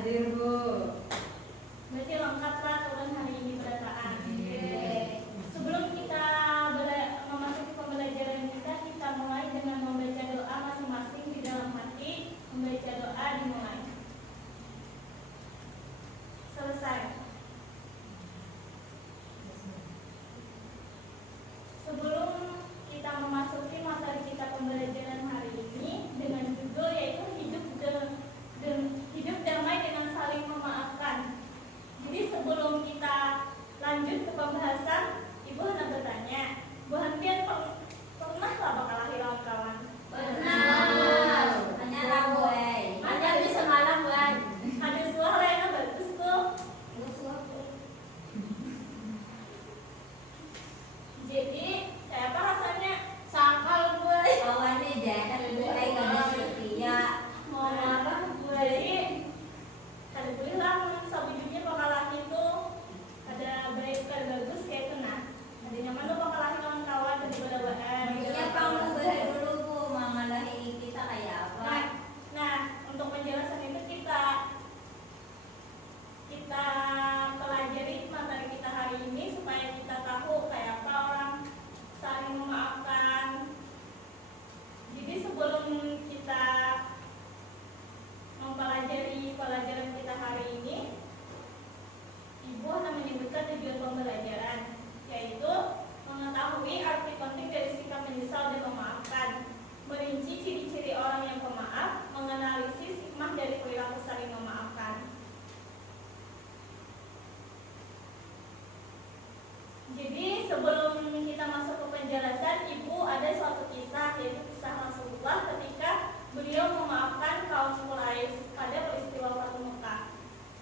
Hadir Bu. Berarti lengkaplah turun hari ini berataan. Sebelum kita memasuki pembelajaran kita mulai dengan membaca doa masing-masing di dalam hati. Membaca doa dimulai. Selesai. Sebelum kita memasuki materi kita pembelajaran hari ini dengan judul yaitu hidup damai dengan saling memaafkan. Jadi sebelum kita lanjut ke pembahasan, Ibu hendak bertanya, Bu Hantian pernah lah bakal lahir kawan? Pernah. Hanya rabu Hanya di semalam kan? Ada suara yang bagus tuh. Jadi kayak apa rasanya? Sakal Bu. Awannya jahat Bu kada setia. Mau apa Bu? Jadi kada boleh lah sabujudnya bakal lahir tuh. Ada baik kada bagus kayak kena. Ada nyaman tuh bakal lahir kawan-kawan dan berdoaan. Iya kamu berdoa dulu Bu, mengalahi kita kayak apa? Nah, untuk penjelasan itu kita pelajari materi kita hari ini supaya kita tahu kayak apa orang saling memaafkan. Jadi sebelum kita mempelajari pelajaran kita hari ini, Ibu akan menyebutkan tujuan pembelajaran, yaitu mengetahui arti penting dari sikap menyesal dan memaafkan, merinci ciri-ciri orang yang pemaaf, menganalisis hikmah dari perilaku saling memaafkan. Jadi sebelum kita masuk ke penjelasan, Ibu ada suatu kisah, yaitu kisah Rasulullah ketika beliau memaafkan kaum Quraisy pada peristiwa Fatu Mekah.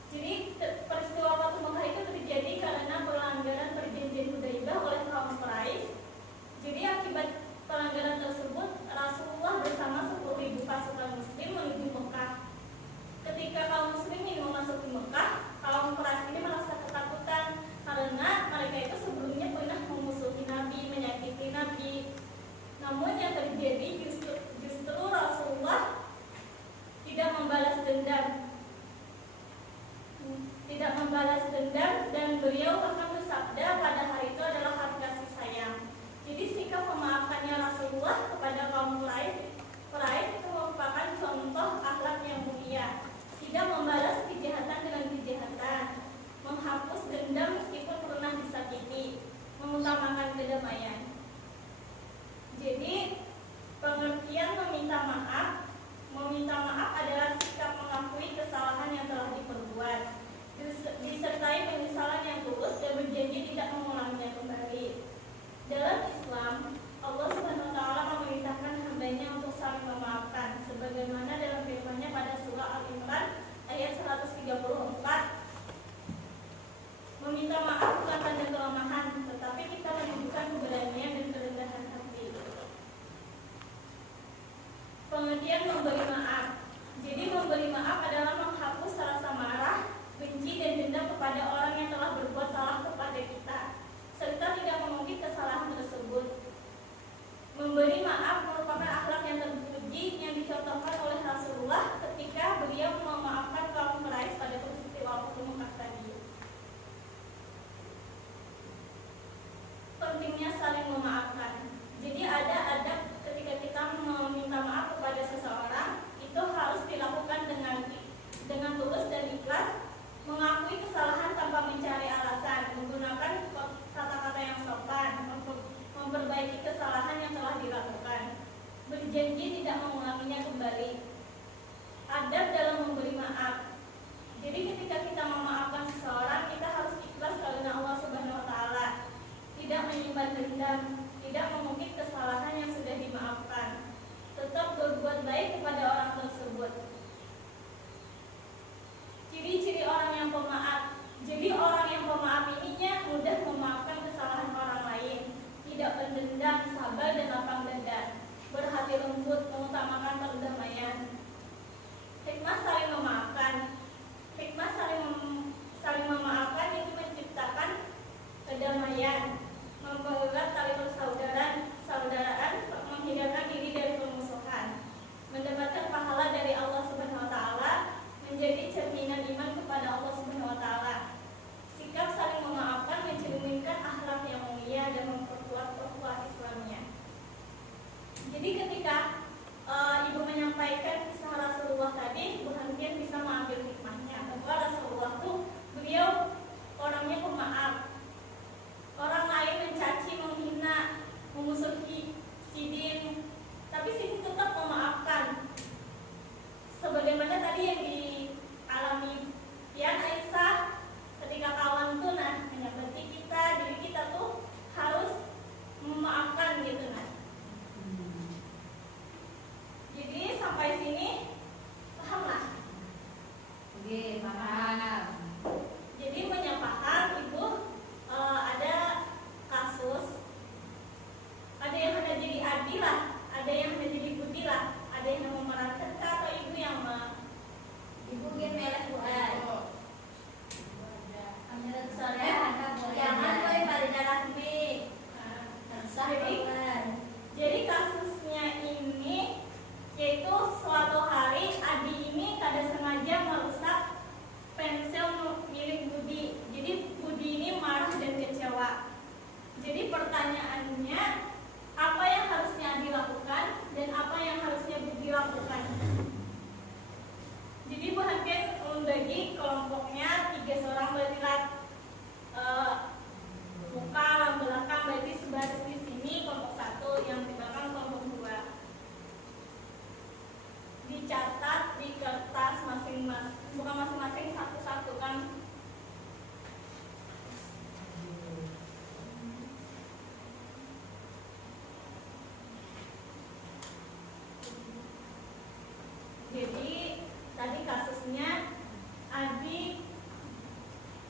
Jadi peristiwa Fatu Mekah itu terjadi karena pelanggaran perjanjian Hudaibah oleh kaum Quraisy. Jadi akibat pelanggaran tersebut, Rasulullah bersama 10.000 pasukan Muslim menuju Mekah. Ketika kaum Muslim ingin memasuki Mekah, kaum Quraisy ini merasa ketakutan karena mereka itu sebelumnya pernah memusuhi Nabi, menyakiti Nabi. Namun yang terjadi justru Rasulullah tidak membalas dendam dan beliau bahkan bersabda pada hari itu adalah hari kasih sayang. Jadi sikap memaafkannya Rasulullah kepada kaum Quraisy itu merupakan contoh akhlak yang mulia. Tidak membalas kejahatan dengan kejahatan, menghapus dendam meskipun pernah disakiti, mengutamakan kedamaian. Jadi pengertian meminta maaf adalah sikap mengakui kesalahan yang telah diperbuat, disertai penyesalan yang tulus dan berjanji tidak mengulanginya kembali. Dalam Islam, Allah Subhanahu wa taala memerintahkan hambanya untuk saling memaafkan sebagaimana dalam firman-Nya pada surah Al-Imran ayat 134. Meminta maaf bukan tanda kelemahan, tetapi kita menunjukkan keberanian dan kerendahan hati. Pengertian memberi maaf. Jadi memberi maaf adalah menghapus rasa marah, benci dan dendam kepada orang yang telah berbuat salah kepada kita, serta tidak mengungkit kesalahan tersebut. Memberi maaf merupakan akhlak yang terpuji yang dicontohkan oleh Rasulullah ketika beliau memaafkan kaum Quraisy pada peristiwa Fatu Mekah tadi. Pentingnya saling memaafkan. Jadi ada adab ketika kita meminta maaf kepada seseorang, itu harus dilakukan dengan tulus dan ikhlas, mengakui kesalahan tanpa mencari alasan, menggunakan kata-kata yang sopan, memperbaiki kesalahan yang telah dilakukan, berjanji tidak mengulanginya kembali. Adab dalam memberi maaf. Jadi ketika kita memaafkan seseorang, kita harus ikhlas karena Allah Subhanahu wa taala, tidak menyimpan dendam, tidak mengungkit kesalahan yang sudah dimaafkan, tetap berbuat baik kepada orang tersebut. Ciri-ciri orang yang pemaaf. Jadi orang yang pemaaf ininya mudah memaafkan kesalahan orang lain, tidak pendendam, sabar dan lapang dada, berhati lembut, mengutamakan perdamaian. Hikmah bukan masing-masing satu-satu kan. Jadi tadi kasusnya Adi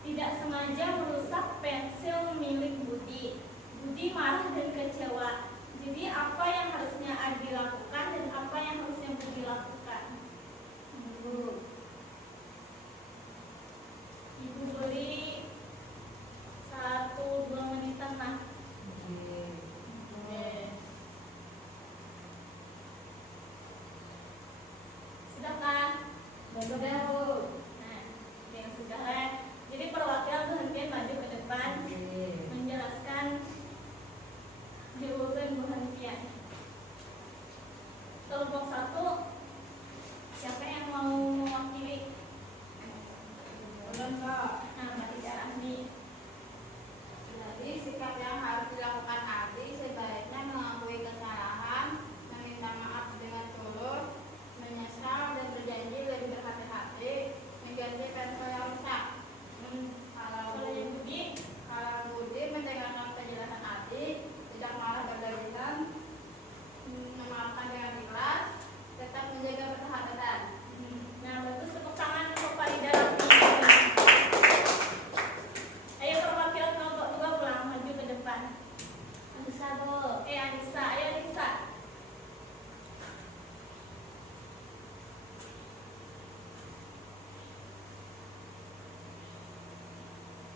tidak sengaja merusak pensil milik Budi. Budi marah dan kecewa. Jadi apa yang harusnya Adi lakukan dan apa yang harusnya Budi lakukan? Ibu beri 1-2 menitan lah. Sudah kan? Sudah, Bu. Nah, yang sudah kan. Jadi perwakilan berhentian maju ke depan menjelaskan jawaban berhentian. Kelompok 1, siapa yang mau mewakili? Nah, Mbak Ida Rahmi. Jadi sikap yang harus dilakukan Adi sebaiknya mengakui kesalahan, meminta maaf dengan tulus, menyesal dan berjanji lebih berhati-hati, mengganti pensil yang rusak. Kalau yang Budi, Kalau Budi mendengarkan penjelasan Adi, tidak malah berlebihan, memaafkan dengan ikhlas, tetap menjaga persahabatan. nah bagus, tepuk tangan untuk Pak Ida Rahmi. Ayo perwakilan kelompok 2 pulang maju ke depan. Anissa, Bu. Anissa, ayo Anissa.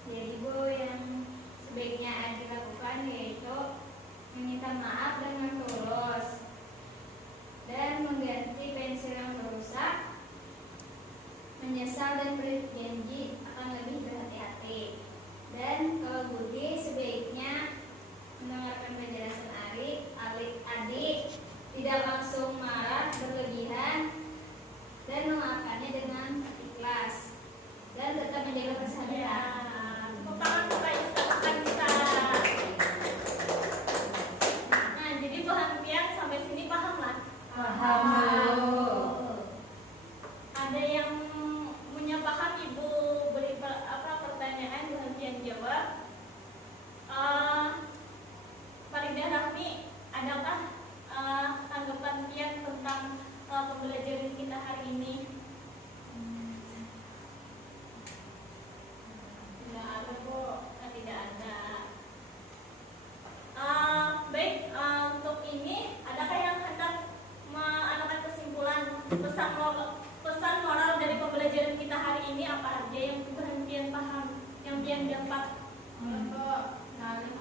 Jadi, Bu, yang sebaiknya Adi lakukan yaitu meminta maaf dengan tulus dan mengganti pensil yang rusak, menyesal dan berjanji akan lebih berhati-hati. Dan kalau Budi sebaiknya mendengarkan penjelasan Adi, tidak langsung marah berlebihan dan memaafkannya dengan ikhlas dan tetap menjaga persahabatan. Tepuk tangan untuk Anissa. Nah, jadi perhentian sampai sini paham lah? Paham, Bu. Ada yang punya paham? Ibu beri pertanyaan berhentian jawab. Farida Rahmi, adakah tanggapan Tian tentang pembelajaran kita hari ini? Tidak ada kok. Tidak ada. Baik, untuk ini adakah yang hendak mengarahkan kesimpulan pesan moral dari pembelajaran kita hari ini apa aja yang berhentian paham, yang Tian dapat? Kok saling